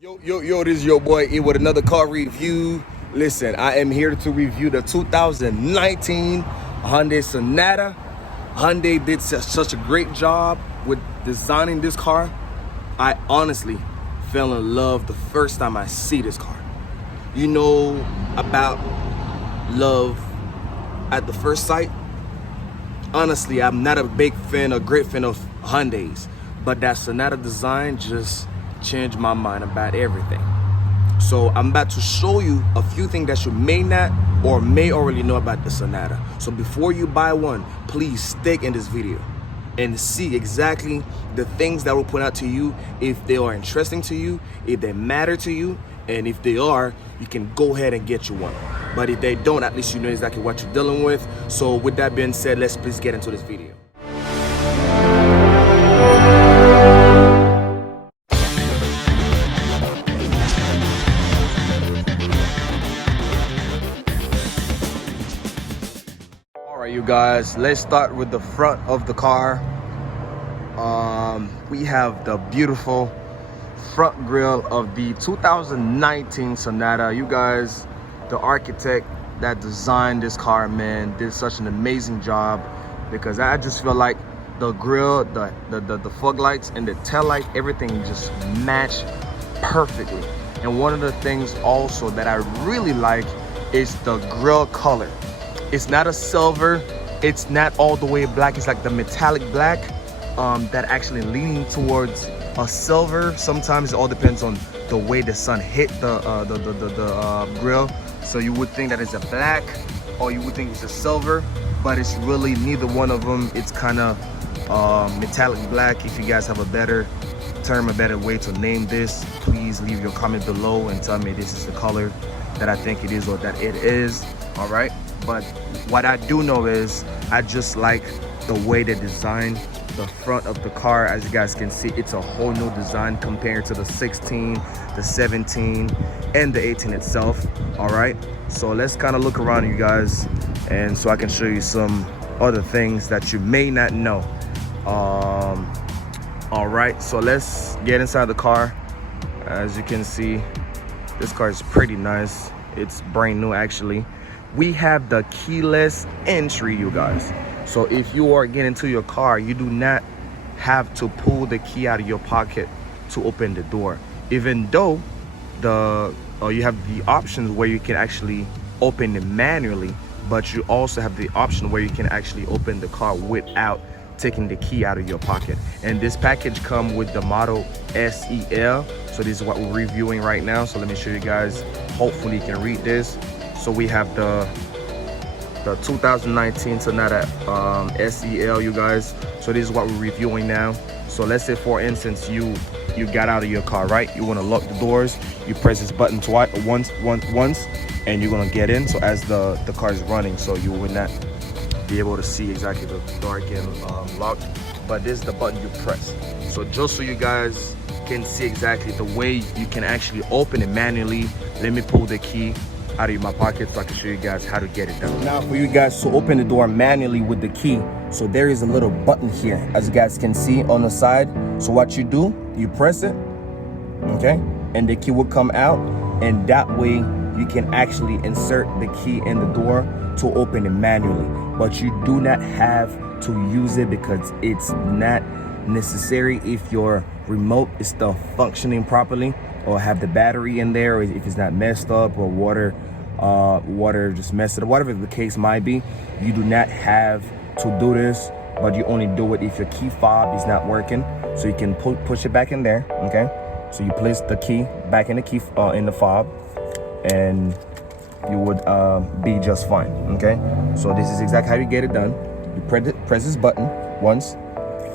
Yo, this is your boy E with another car review. Listen, I am here to review the 2019 Hyundai Sonata. Hyundai did such a great job with designing this car. I honestly fell in love the first time I see this car. You know about love at the first sight? Honestly, I'm not a great fan of Hyundais, but that Sonata design just changed my mind about everything. So I'm about to show you a few things that you may not or may already know about the Sonata. So before you buy one, please stick in this video and see exactly the things that will point out to you, if they are interesting to you, if they matter to you, and if they are, you can go ahead and get you one. But if they don't, at least you know exactly what you're dealing with. So with that being said, let's please get into this video. Alright, you guys, let's start with the front of the car. We have the beautiful front grille of the 2019 Sonata. You guys, the architect that designed this car, man, did such an amazing job, because I just feel like the grille, the fog lights and the tail light, everything just matched perfectly. And one of the things also that I really like is the grille color. It's not a silver, it's not all the way black, it's like the metallic black that actually leaning towards a silver. Sometimes it all depends on the way the sun hit the grill. So you would think that it's a black, or you would think it's a silver, but it's really neither one of them. It's kind of metallic black. If you guys have a better term, a better way to name this, please leave your comment below and tell me this is the color that I think it is or that it is. All right, but what I do know is I just like the way they designed the front of the car. As you guys can see, it's a whole new design compared to the 16, the 17, and the 18 itself. All right, so let's kind of look around, you guys, and so I can show you some other things that you may not know. All right, so let's get inside the car. As you can see, this car is pretty nice. It's brand new, actually. We have the keyless entry, you guys. So if you are getting into your car, you do not have to pull the key out of your pocket to open the door. Even though you have the options where you can actually open it manually, but you also have the option where you can actually open the car without taking the key out of your pocket. And this package comes with the model SEL. So this is what we're reviewing right now. So let me show you guys. Hopefully you can read this. So we have the 2019 Sonata SEL, you guys. So this is what we're reviewing now. So let's say, for instance, you got out of your car, right? You want to lock the doors. You press this button once, and you're gonna get in. So as the car is running, so you will not be able to see exactly the door getting locked. But this is the button you press. So just so you guys can see exactly the way you can actually open it manually, let me pull the key out of my pocket so I can show you guys how to get it done. Now for you guys to open the door manually with the key, so there is a little button here, as you guys can see on the side. So what you do, you press it, okay, and the key will come out, and that way you can actually insert the key in the door to open it manually. But you do not have to use it, because it's not necessary if your remote is still functioning properly, or have the battery in there, or if it's not messed up, or water just messed it up, whatever the case might be. You do not have to do this, but you only do it if your key fob is not working. So you can push it back in there, okay? So you place the key back in the in the fob, and you would be just fine, okay? So this is exactly how you get it done. You press this button once,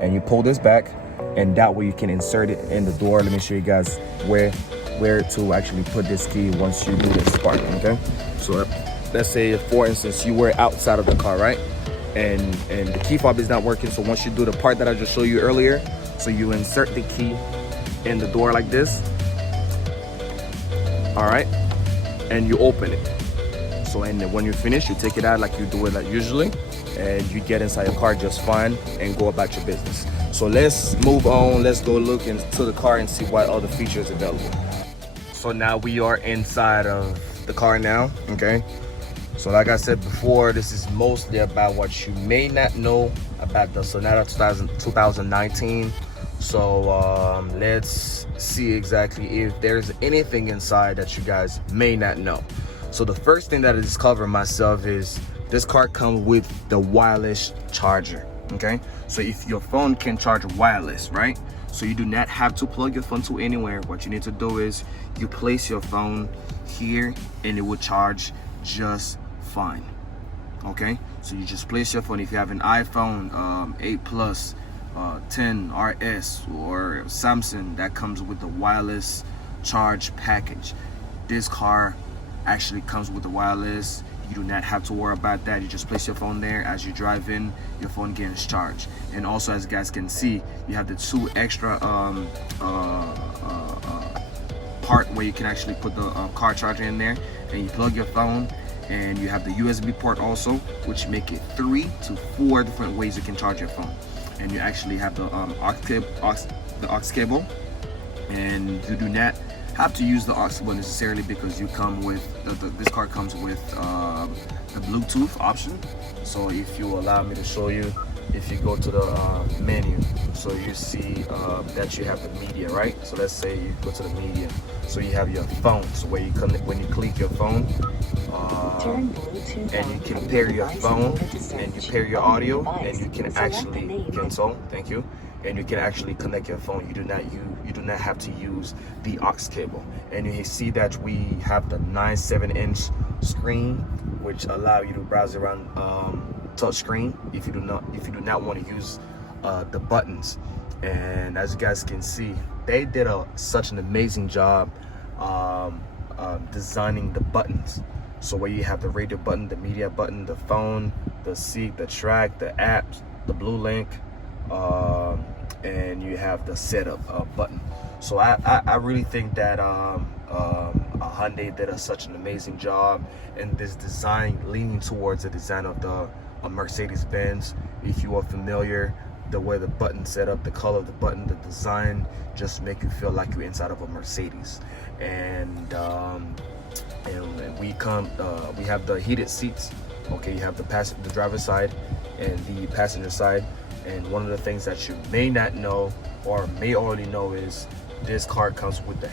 and you pull this back, and that way you can insert it in the door. Let me show you guys where to actually put this key once you do this part, okay? So let's say, for instance, you were outside of the car, right? And the key fob is not working. So once you do the part that I just showed you earlier, so you insert the key in the door like this, all right, and you open it. So and when you finish, you take it out like you do it like usually, and you get inside your car just fine and go about your business. So let's move on. Let's go look into the car and see what other features available. So now we are inside of the car now, okay? So like I said before, this is mostly about what you may not know about the Sonata 2019. So let's see exactly if there's anything inside that you guys may not know. So the first thing that I discovered myself is this car comes with the wireless charger, okay? So if your phone can charge wireless, right? So you do not have to plug your phone to anywhere. What you need to do is you place your phone here and it will charge just fine, okay? So you just place your phone. If you have an iPhone 8 Plus, 10 RS or Samsung that comes with the wireless charge package, this car actually comes with the wireless. You do not have to worry about that. You just place your phone there. As you drive in, your phone gets charged. And also, as you guys can see, you have the two extra part where you can actually put the car charger in there, and you plug your phone. And you have the USB port also, which make it 3 to 4 different ways you can charge your phone. And you actually have the aux cable, and you do not have to use the aux cable necessarily because you come with this car comes with the Bluetooth option. So if you allow me to show you, if you go to the menu, so you see that you have the media, right? So let's say you go to the media, so you have your phone. So where you connect, when you click your phone, and you can pair your phone and you pair your audio, and you can actually cancel. Thank you. And you can actually connect your phone. You do not have to use the aux cable. And you see that we have the 9.7-inch screen, which allow you to browse around touch screen if you do not want to use the buttons. And as you guys can see, they did such an amazing job designing the buttons. So where you have the radio button, the media button, the phone, the seat, the track, the apps, the blue link, and you have the setup button. So I really think that Hyundai did such an amazing job in this design, leaning towards the design of the Mercedes-Benz. If you are familiar, the way the button set up, the color of the button, the design just make you feel like you're inside of a Mercedes. And we have the heated seats. Okay, you have the driver's side and the passenger side. And one of the things that you may not know or may already know is this car comes with the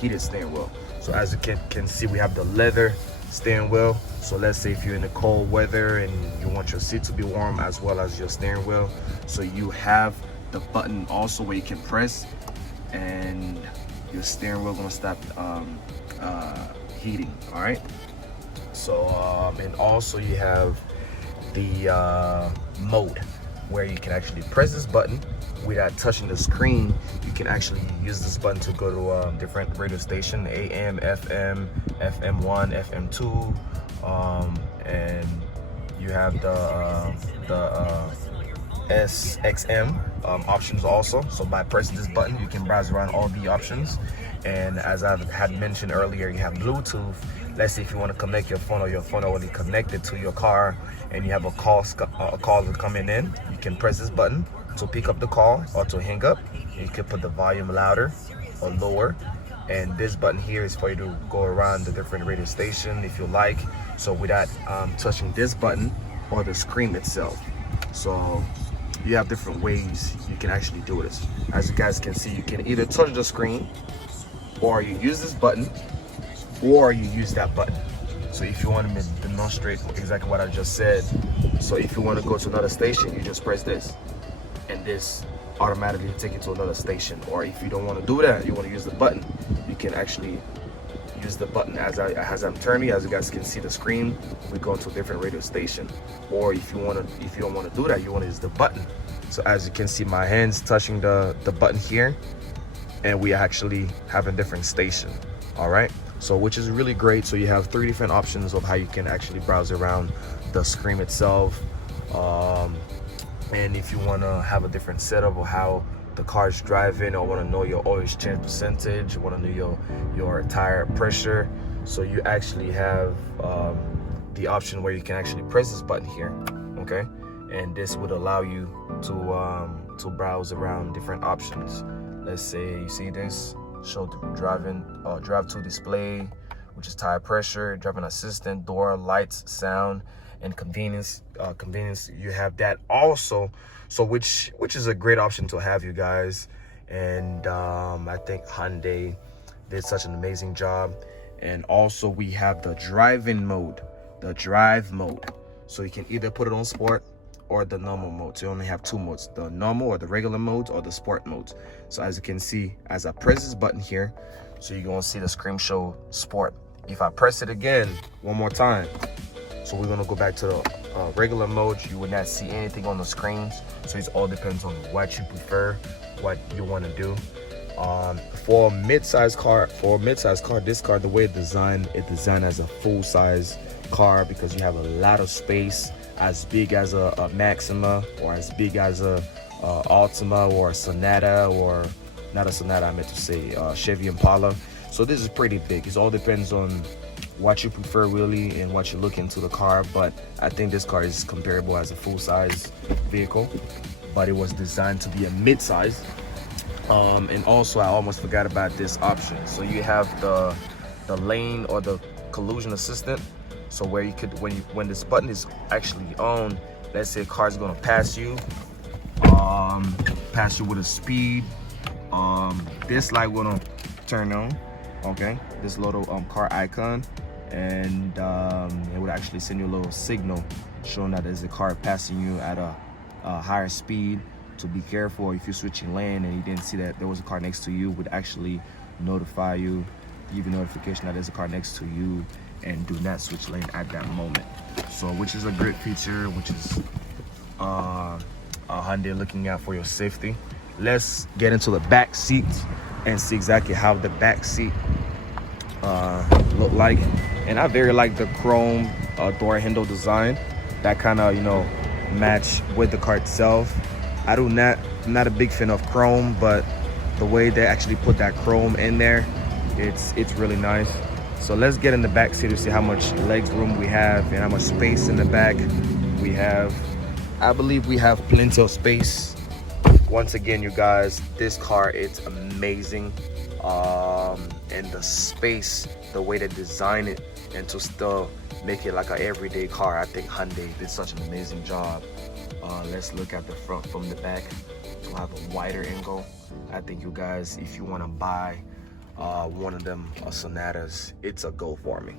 heated steering wheel. So as you can see, we have the leather steering wheel. So let's say if you're in the cold weather and you want your seat to be warm as well as your steering wheel, so you have the button also where you can press and your steering wheel gonna stop heating. All right. So and also you have the mode where you can actually press this button without touching the screen. You can actually use this button to go to different radio station, AM, FM, FM1, FM2, and you have the SXM options also. So by pressing this button, you can browse around all the options. And as I had mentioned earlier, you have Bluetooth. Let's say if you want to connect your phone, or your phone already connected to your car, and you have a call coming in, you can press this button to pick up the call or to hang up. You can put the volume louder or lower. And this button here is for you to go around the different radio station if you like, so without touching this button or the screen itself. So you have different ways you can actually do this. As you guys can see, you can either touch the screen, or you use this button, or you use that button. So if you want to demonstrate exactly what I just said, so if you want to go to another station, you just press this, and this automatically take you to another station. Or if you don't want to do that, you want to use the button, you can actually use the button as I'm turning. As you guys can see the screen, we go to a different radio station. Or if you don't want to do that, you want to use the button. So as you can see, my hands touching the button here, and we actually have a different station. All right, so which is really great. So you have 3 different options of how you can actually browse around the screen itself. And if you want to have a different setup of how the car is driving, or want to know your oil change percentage, want to know your tire pressure, so you actually have the option where you can actually press this button here, okay? And this would allow you to browse around different options. Let's say you see this, show the drive to display, which is tire pressure, driving assistant, door, lights, sound, and convenience. You have that also, so which is a great option to have, you guys. And I think Hyundai did such an amazing job. And also we have the driving mode, the drive mode. So you can either put it on sport or the normal mode. So you only have two modes, the normal or the regular modes or the sport modes. So as you can see, as I press this button here, so you're gonna see the screen show sport. If I press it again one more time, so we're gonna go back to the regular mode, you will not see anything on the screens. So it all depends on what you prefer, what you want to do. For a mid-size car, this car, the way it's designed as a full-size car, because you have a lot of space, as big as a Maxima, or as big as a Altima, or a Sonata, or not a Sonata, I meant to say Chevy Impala. So this is pretty big. It all depends on what you prefer really and what you look into the car, but I think this car is comparable as a full-size vehicle, but it was designed to be a mid-size. And also I almost forgot about this option. So you have the lane or the collision assistant. So where you could, when this button is actually on, let's say a car is going to pass you with a speed, this light will turn on, okay, this little car icon, and it would actually send you a little signal showing that there's a car passing you at a higher speed. To be careful, if you're switching lane and you didn't see that there was a car next to you, would actually notify you, give you notification that there's a car next to you, and do not switch lane at that moment. So which is a great feature, which is Hyundai looking out for your safety. Let's get into the back seat and see exactly how the back seat look like. And I very like the chrome door handle design, that kind of, you know, match with the car itself. I'm not a big fan of chrome, but the way they actually put that chrome in there, it's really nice. So let's get in the back seat to see how much legs room we have and how much space in the back we have. I believe we have plenty of space. Once again, you guys, this car, it's amazing. And the space, the way they design it, and to still make it like an everyday car, I think Hyundai did such an amazing job. Let's look at the front from the back to have a wider angle. I think you guys, if you want to buy one of them Sonatas, it's a go for me.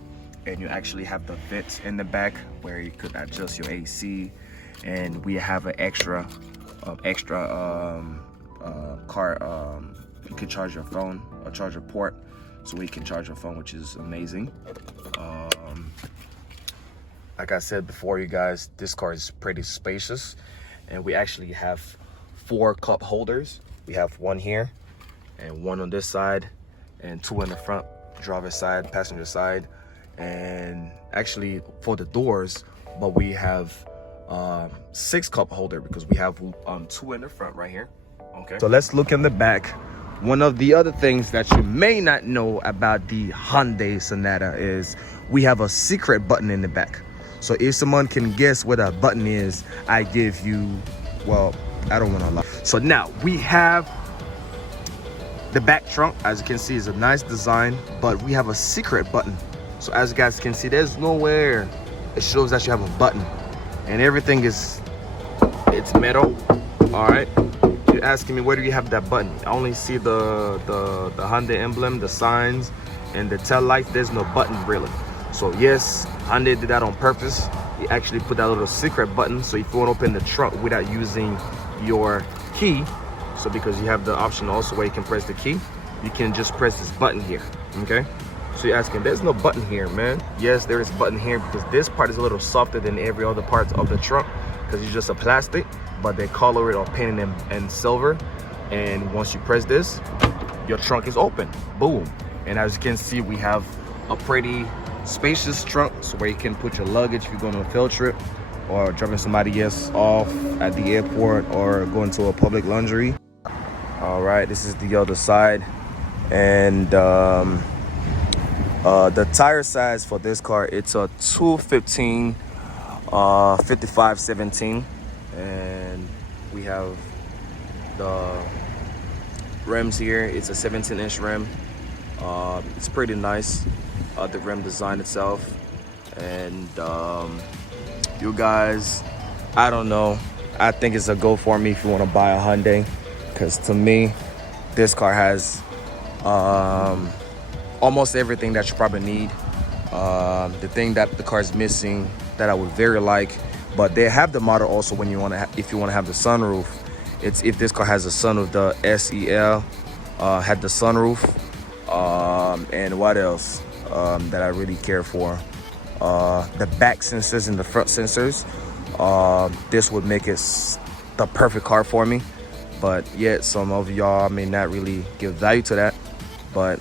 And you actually have the vents in the back where you could adjust your AC, and we have an extra car. You can charge your phone, a charger port, so we can charge your phone, which is amazing. Like I said before, you guys, this car is pretty spacious, and we actually have 4 cup holders. We have one here and one on this side, and 2 in the front, driver's side, passenger side, and actually for the doors, but we have 6 cup holder because we have 2 in the front right here. Okay, so let's look in the back. One of the other things that you may not know about the Hyundai Sonata is we have a secret button in the back. So if someone can guess what that button is, I give you, well, I don't want to lie. So now we have the back trunk. As you can see, is a nice design, but we have a secret button. So as you guys can see, there's nowhere it shows that you have a button, and everything it's metal. All right. You're asking me, where do you have that button? I only see the Hyundai emblem, the signs, and the tail light. There's no button really. So yes, Hyundai did that on purpose. He actually put that little secret button, so if you want to open the trunk without using your key, so because you have the option also where you can press the key, you can just press this button here. Okay, so you're asking, there's no button here, man. Yes, there is a button here because this part is a little softer than every other part of the trunk because it's just a plastic, but they color it or paint it in silver. And once you press this, your trunk is open. Boom. And as you can see, we have a pretty spacious trunk, so where you can put your luggage if you're going on a field trip or dropping somebody else off at the airport or going to a public laundry. All right, this is the other side, and the tire size for this car, it's a 215 55/17, and we have the rims here. It's a 17-inch rim. It's pretty nice, the rim design itself. And you guys, I don't know, I think it's a go for me if you want to buy a Hyundai, because to me this car has almost everything that you probably need. The thing that the car is missing that I would very like, but they have the model also when you want to if you want to have the sunroof. It's if this car has a sunroof, the SEL had the sunroof. And what else that I really care for? The back sensors and the front sensors. This would make it the perfect car for me, but yet some of y'all may not really give value to that,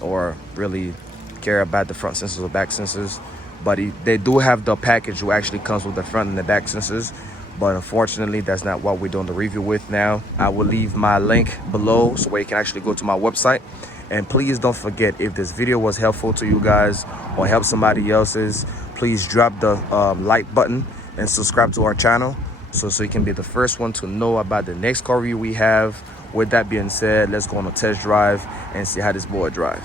or really care about the front sensors or back sensors. But they do have the package which actually comes with the front and the back sensors, but unfortunately that's not what we're doing the review with now. I will leave my link below so where you can actually go to my website. And please don't forget, if this video was helpful to you guys or help somebody else's, please drop the like button and subscribe to our channel so you can be the first one to know about the next car review we have. With that being said, let's go on a test drive and see how this boy drive.